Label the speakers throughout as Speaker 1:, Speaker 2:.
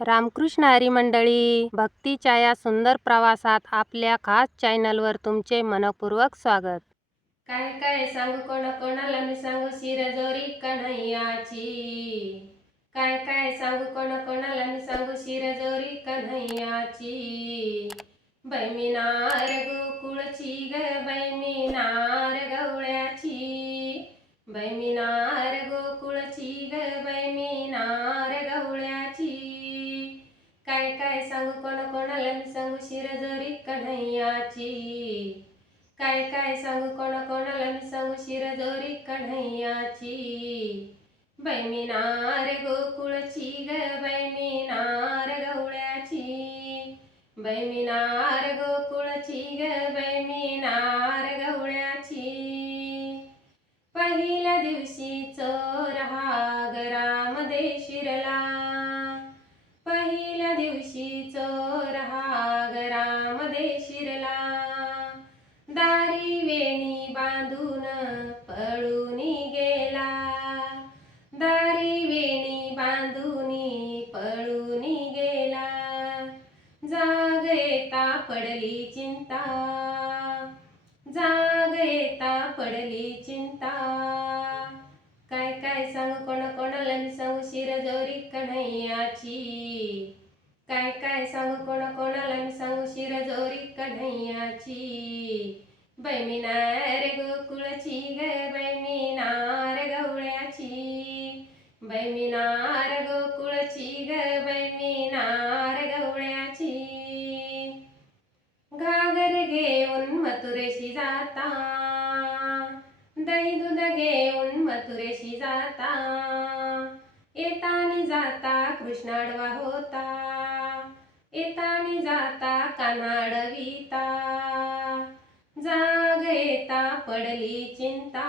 Speaker 1: रामकृष्ण हरी मंडळी भक्तीच्या या सुंदर प्रवासात आपल्या खास चॅनलवर तुमचे मनपूर्वक स्वागत. काय काय सांगू कोण कोणाला मी सांगू? शिरजोरी कन्हैयाची. काय काय सांगू कोण कोणाला मी सांगू? शिरजोरी कन्हैयाची. बैमिनार गोकुळची ग बैमिनार गवळ्याची. बैमिनार सांगू शिरजोरी कन्हैयाची. काय काय सांगू कोणा कोणाला मी सांगू शिरजोरी कन्हैयाची. बैमिनार गोकुळची ग बैमिनार गवळ्याची. बैमिनार गोकुळची ग बैमिनार गवळ्याची. पहिल्या दिवशी चोर हा दारी वेणी बांधूनी पळून गेला. जाग येता पडली चिंता. जाग येता पडली चिंता. काय काय सांगू कोणा कोणाला मी सांगू शिरजोरी कन्हैयाची. काय काय सांगू कोणा कोणाला मी सांगू शिरजोरी कन्हैयाची. रे गोकुळची मी नार गवळ्याची. घागर घेऊन मथुरेशी जाता. दही दूध घेऊन मथुरेशी जाता. येतानी जाता कृष्णाडवा होता. येतानी जाता कानाडविता जाग येता पडली चिंता.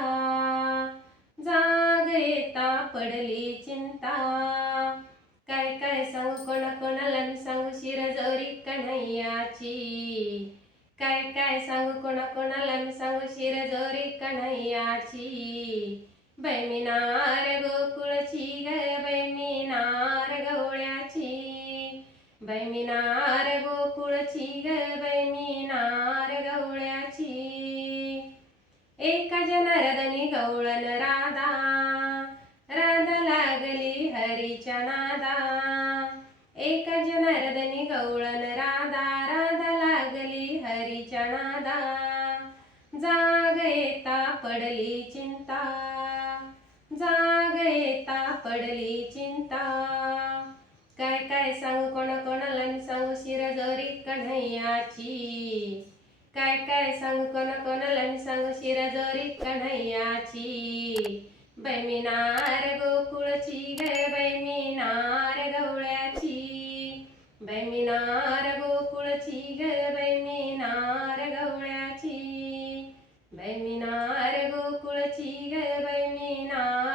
Speaker 1: जाग येता पडली चिंता. सांगू कोणा कोणाला मी सांगू शिरजोरी कन्हैयाची. काय काय सांगू कोणा कोणाला मी सांगू शिरजोरी कन्हैयाची. बैमिनार गोकुळची ग बैमिनार गवळ्याची. बैमिनार गोकुळची ग बैमिनार गवळ्याची. एका जनरदनी गवळन राधा. राधा लागली हरीच्या नादा. गवळण राधा राधा लागली हरीच्या नादा. जाग येता पडली चिंता. जाग येता पडली चिंता. काय काय सांगू कोणा कोणाला मी सांगू शिरजोरी कन्हैयाची. काय काय सांगू कोणा कोणाला मी सांगू शिरजोरी कन्हैयाची. बैमिनार गोकुळची ग बैमिनार बैमिनार गोकुळची ग बैमिनार गवळ्याची. बैमिनार गोकुळची ग बैमिनार